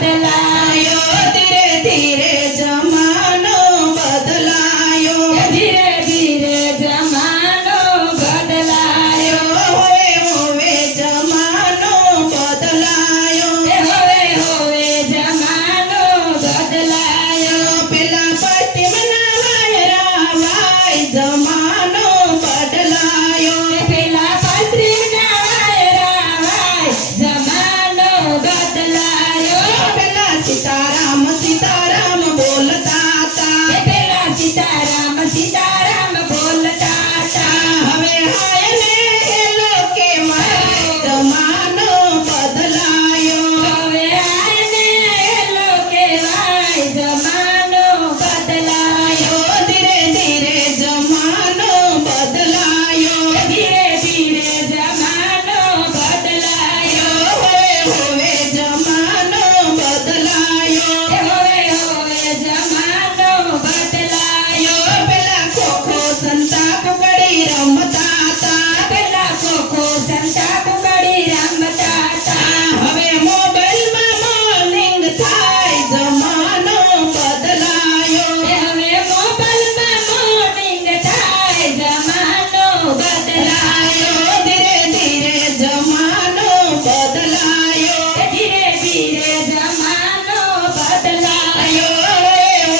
બદલાયો ધીરે ધીરે જમાનો બદલાયો ધીરે ધીરે જમાનો બદલાયો હવે હવે જમાનો બદલાયો હવે હવે જમાનો બદલાયો પેલા પશ્ચિમના વાયરા વાય જમાનો બદલાયો પેલા પશ્ચિમના વાયરા વાય જમાનો બદલાયો પેલા સીતારામ સીતારામ બોલતા હતા પેલા સીતારામ સીતારામ બોલતા હતા હવે હાય ને હેલો કે માય જમાનો બદલાયો હવે આને હેલો કહેવાય જમાનો બદલાયો ધીરે ધીરે જમાનો બદલાયો ધીરે ધીરે જમાનો બદલાયો હવે હવે જમાનો બદલાયો હવે હવે જમાનો બદલાયો પેલા ખોખો સંતાપ કરી રમતા હતા પેલા ખોખો સંતા કુકડી રમતા હતા હવે મોબાઈલમાં મોર્નિંગ થાય જમાનો બદલાયો હવે મોબાઈલમાં મોર્નિંગ થાય જમાનો બદલાયો ધીરે ધીરે જમાનો બદલાયો ધીરે ધીરે જમાનો બદલાયો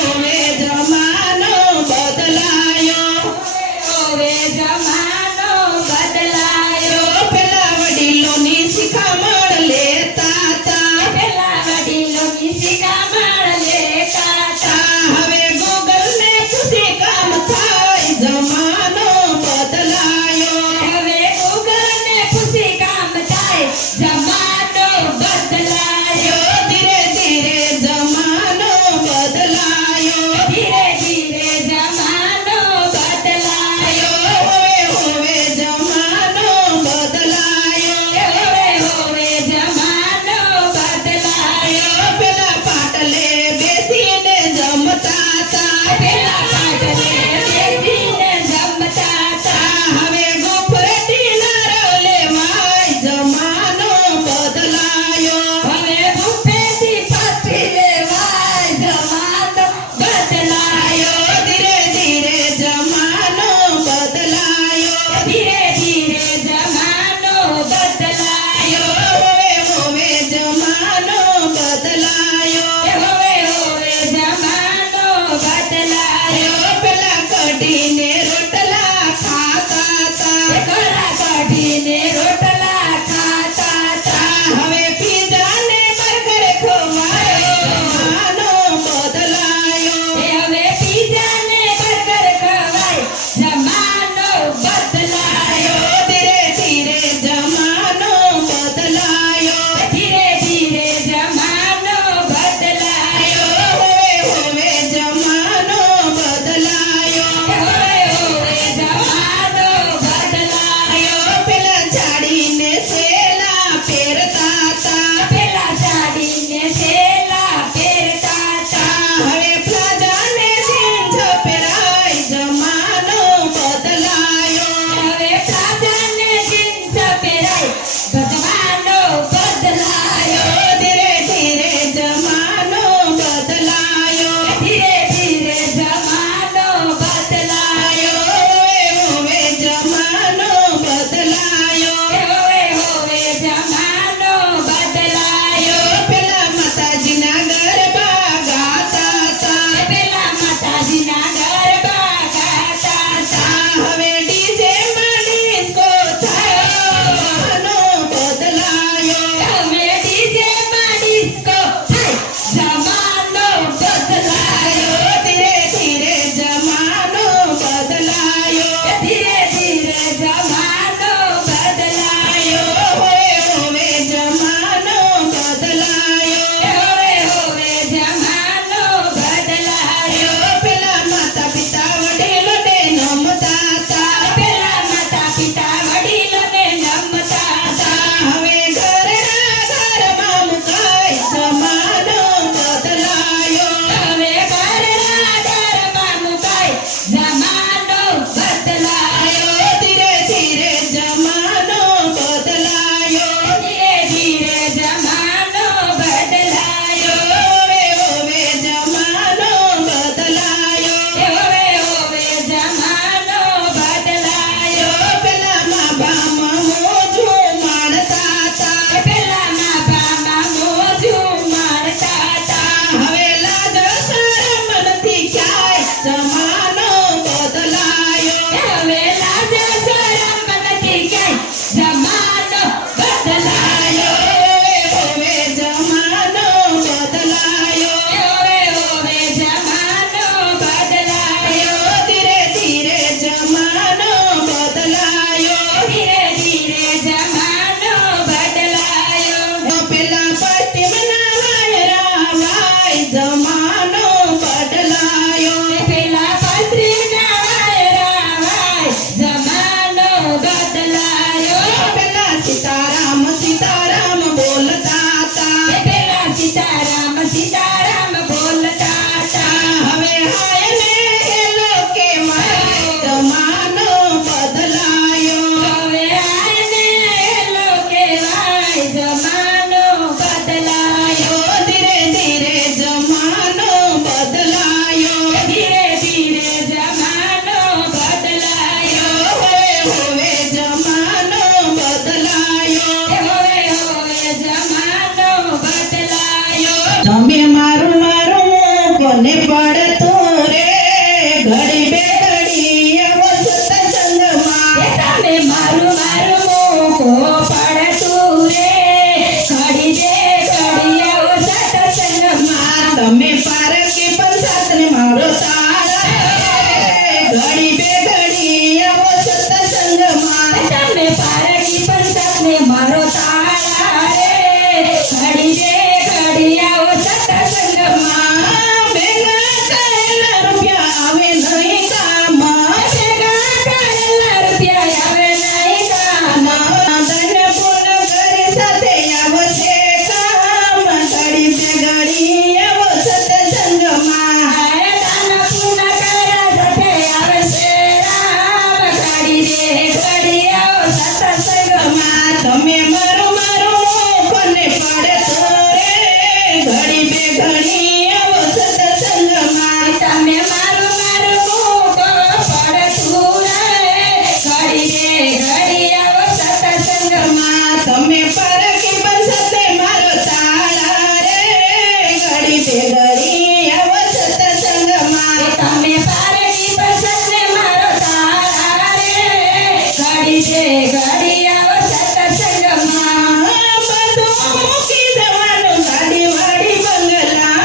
હવે જમાનો બદલાયો હવે જમાનો બદલાયો પેલા વડીલોની શિખામણ લેતા હતા પેલા વડીલોની શિખામણ લેતા હતા હવે ગૂગલને પૂછી કામ થાય જમાનો બદલાયો હવે ગૂગલને પૂછી કામ થાય જમાનો બદલાયો ધીરે ધીરે જમાનો બદલાયો ધીરે ધીરે જમાનો બદલાયો હવે જમાનો બદલાયો હવે હવે જમાનો બદલાયો પેલા પાટલે સીતારામ સીતારામ બોલતા હતા. હવે હાય ને હેલો કે મારે જમાનો બદલાયો. હવે આને હેલો કહેવાય જમાનો બદલાયો. ધીરે ધીરે જમાનો બદલાયો. ધીરે ધીરે જમાનો બદલાયો. હવે જમાનો બદલાયો. હવે જમાનો બદલાયો. તમે મારું મારું કોને પડતું રે ઘડી બે ઘડી આવો સત્સંગમાં. તમે મારું મારું મૂકો પડતું રે ઘડી બે ઘડી આવો સત્સંગમાં. તમે પારકી પંચાતને મારો તારા ઘડી બે ઘડી આવો સત્સંગમાં. તમે પારકી પંચાતને મારો તાળા રે ઘડી બે ઘડી આવો સત્સંગમાં. ભેગા કરેલા રૂપિયા આવે નહીં કામ. ભેગા કરેલા રૂપિયા આવે નહીં કામ. ધન પૂર્ણ કરી સાથે આવશે કામ. ઘડી બે ઘડી આવો સત્સંગમાં. હરે દાન પુણ્ય કર્યા સાથે આવશે રામ. ઘડી બે ઘડી આવો સત્સંગમાં. તમે મારું મારું કોને પડતો રે ઘડી બે ઘડી આવો સત્સંગમાં. તમે મારું મારું મૂકો પડતું રે ઘડી બે ઘડી આવો સત્સંગમાં. તમે પારકી પંચાતે મારો તાળા રે ઘડી બે ઘડી આવો સત્સંગમાં. તમે પારકી પસંદને મારો તારા રે ઘડી બે ઘડી આવો સત્સંગમાં. બધું મૂકી દેવાનું ગાડી વાડી બંગલા.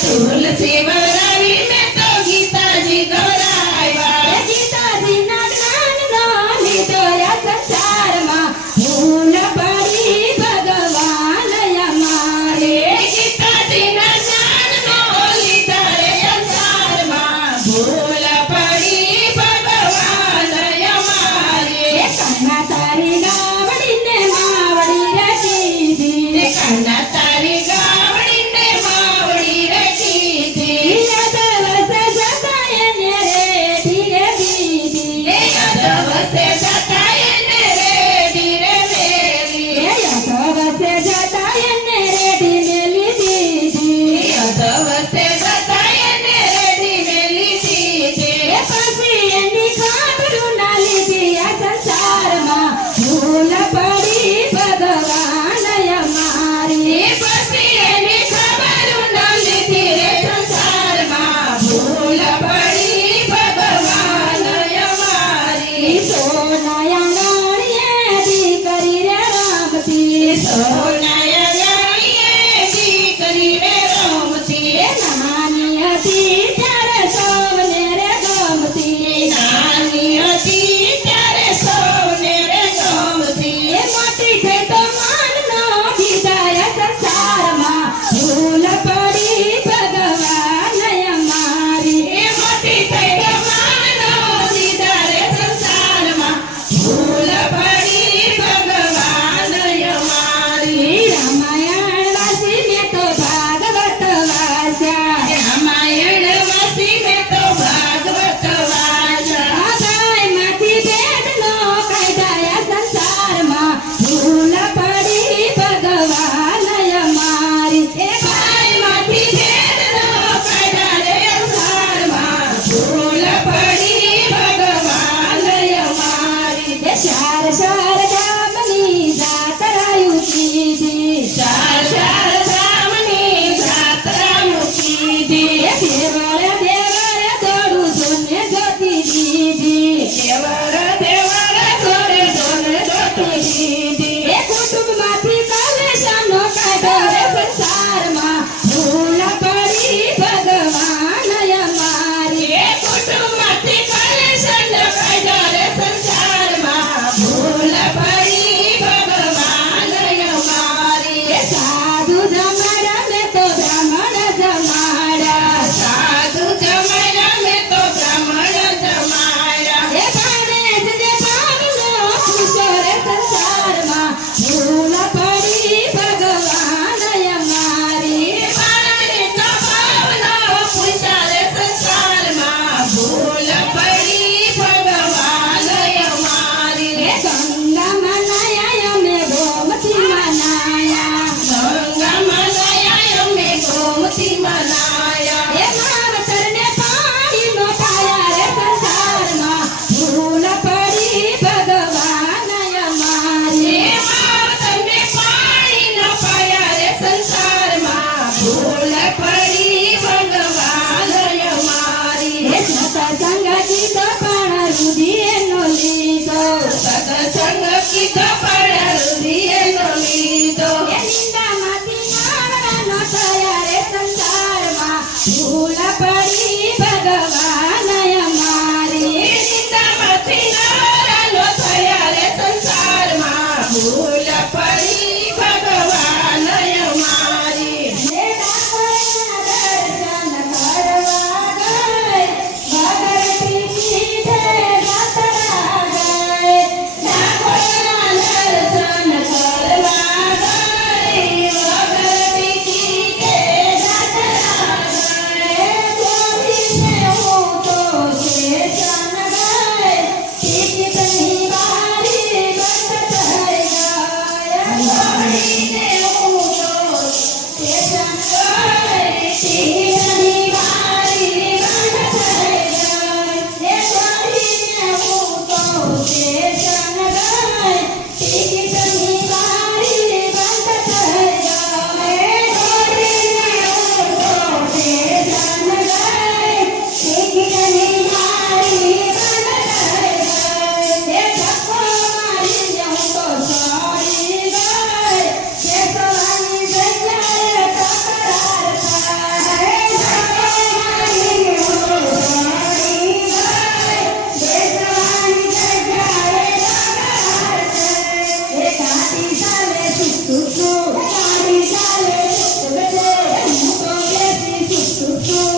તુલસી વરાવી મેં તો ગીતાજી ગવરાવ્યા. ગીતાજીના જ્ઞાનનો લીધો આ સંસારમાં ભૂલ પડી ભગવાન અમારે. ગીતાજીના જ્ઞાનનો લીધા રે સંસારમાં ભૂલ પડી ભગવાન અમારે. કન્યા તારી ગાવડીને માવડી રે કીધી. કન્યા તારી ગાવડીને માવડી રે કીધી. યાદ વસે જતા એને રેડી રે દીધી. યાદ વસે જતા એને રેડી રે મેલી. યાદ વસે જતા એને રેડી મેલી દીધી. યાદ વસે જતા એને રેડી મેલી દીધી. પછી એની ખાતરું ના લીધી આ સંસારમાં ભૂલ પડી ભગવાન અમારી. પછી એની ખબર ન લીધી રે સંસારમાં ભૂલ પડી ભગવાન અમારી. સોનાયા નાણીએ દીકરી રે રામતી. સોનાયાણીએ દીકરી રે રમતી. નાની હતી ત્યારે સૌને રે ગમતી. નાની હતી ત્યારે સૌને રે ગમતી. મોટી થઈ તો માનનો દીધાય સંસારમાં ભૂલ પડી ભગવાન અમારી. મોટી થઈ તો માનો દીધા રે સંસારમાં ભૂલ પડી ભગવાન અમારી. રામાયણ વાસી મેં તો ભાગવત વાસ્યા. રામાયણ વાસી મેં તો ભાગવત વાંચ્યા. ગાયમાંથી ભેદનો કાઢ્યા સંસારમાં ભૂલ પડી ભગવાન અમારી. ગાયમાંથી ભેદનો કાઢ્યા રે સંસારમાં ભૂલ પડી ભગવાન અમારી. ચાર ચાર ગામની જાતરાયું કીધી. ચાર ચાર ધામની જાત્રા મૂકીધી. દેવળ દેવળ દોડું જોને જોતી દીધી. દેવર દેવર જોડે જોડે જોતી દીધી. કુટુંબમાંથી કલેશનો કાઢો રે સંસારમાં ભૂલ પડી ભગવાન અમારી. કુટુંબમાંથી કલેશન કાઢ્યા રે સંસારમાં ભૂલ પડી ભગવાન અમારી. સાધુ જમાડા મેં તો બ્રાહ્મણ જમાડા. સાધુ જમાડ્યા મેં તો બ્રાહ્મણ જમાડ્યા. ભાણે જ ભાવનો ખુશો રે સંસારમાં ભૂલ પડી ભગવાન અમારી. પાણી તો ભાવનો પૂછ્યા રે સંસારમાં ભૂલ પડી ભગવાન અમારી. ગંગા મનાયા અમે ગોમતી મનાયા. ગંગા મનાયા અમે ગોમતી મનાયા. માવતરને પાણીનો પાયા રે સંસારમાં ભૂલ પડી ભગવાન અમારી. તમને પાણી ન પાયા રે સંસારમાં ભૂલ પડી ભગવાન અમારી. સત્સંગ કીધો પણ રુધિરનો લીધો. સત્સંગ કીધો પણ રુધિરનો લીધો. નિંદામાંથી નારણનો થયા રે સંસારમાં ભૂલ પડી ભગવાન અમારી. નિંદામાંથી નારાયણો થયા રે સંસારમાં ભૂલ પડી ભગવાન અમારી. દર્શન કરવા ગઈ ભગવતી પીઠે જાત્રા ગઈ. ઠાકોરના દર્શન કરવા ગઈ ભગવતી પીઠે જાત્રા ગઈ. જોઈને હું તો સ્ટેશન ગઈ. ટિકિટની બારી બંધ થઈ ગઈ. જોઈને હું તો સ્ટેશન ગઈ. ટિકિટની બારી બંધ થઈ ગઈ. જોઈને હું તો સ્ટેશન ગઈ. ટિકિટની બારી બંધ થઈ ગઈ. જોઈને હું તો સ્ટેશન ગઈ. ટિકિટની બારી બંધ થઈ ગઈ. ધક્કો મારીને હું તો સડી ગઈ. ગાડી ચાલે હું તો બેસી છું